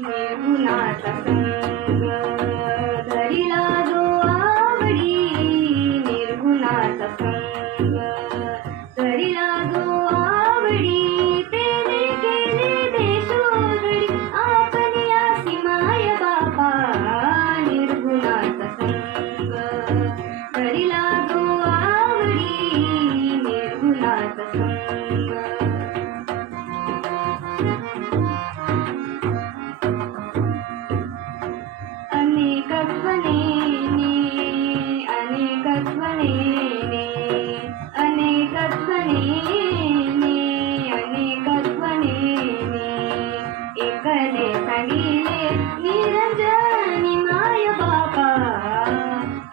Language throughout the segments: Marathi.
निर्गुणाचा संग धरिला जो आवडी, निर्गुणाचा संग धरिला जो आवडी, तेने केले देशोधडी आपली आसी माय बापा. निर्गुणाचा संग धरिला जो आवडी, निर्गुणाचा संग. अनेकत्व नेने, अनेकत्व नेने, अनेकत्व नेने, अनेकत्व नेने, एकले सांगिले निरंजनी माय बापा.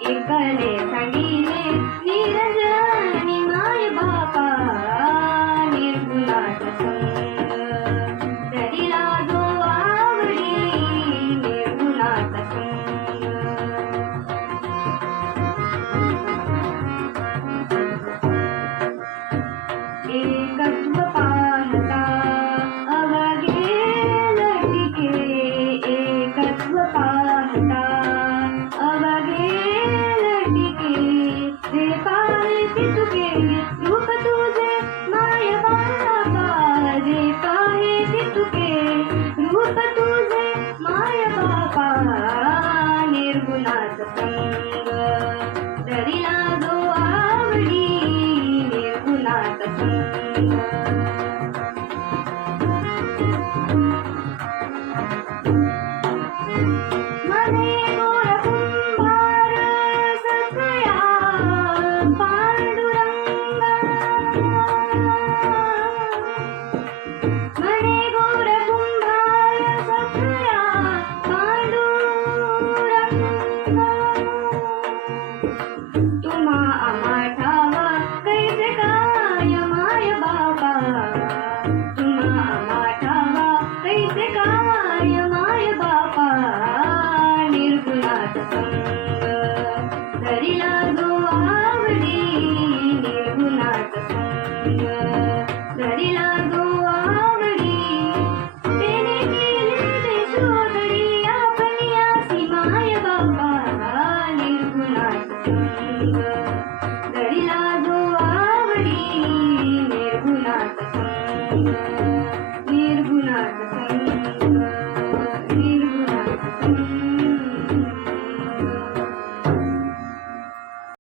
एकले सांगिले निरंजनी माय बापा. निर्गुणाचा संग धरिला जो आवडी, निर्गुणाचा संग. एकत्व पाहता अवघे लटिके, एकत्व पाहता अवघे लटिके, जे पाहे ते तुके रूप तुझे माय बापा. जे पाहे ते तुके रूप तुझे माय बापा. निर्गुणाचा संग धरिला जो आवडी, निर्गुणाचा संग. मने गोर कुंभार सखया पांडुरंगा. मने गोर कुंभार सखया पांडुरंगा. तुम्हा आम्हा ठावा कैसे काय माय बापा. तुम्हा आम्हा ठावा कैसे काय माय बापा. निर्गुणाचा संग धरिला जो आवडी, निर्गुणाचा संग धरिला जो आवडी, तेने केले देशोधडी आपली आसी माय बापा. निर्गुणाचा संग धरिला जो आवडी, निर्गुणाचा संग, निर्गुणाचा संग.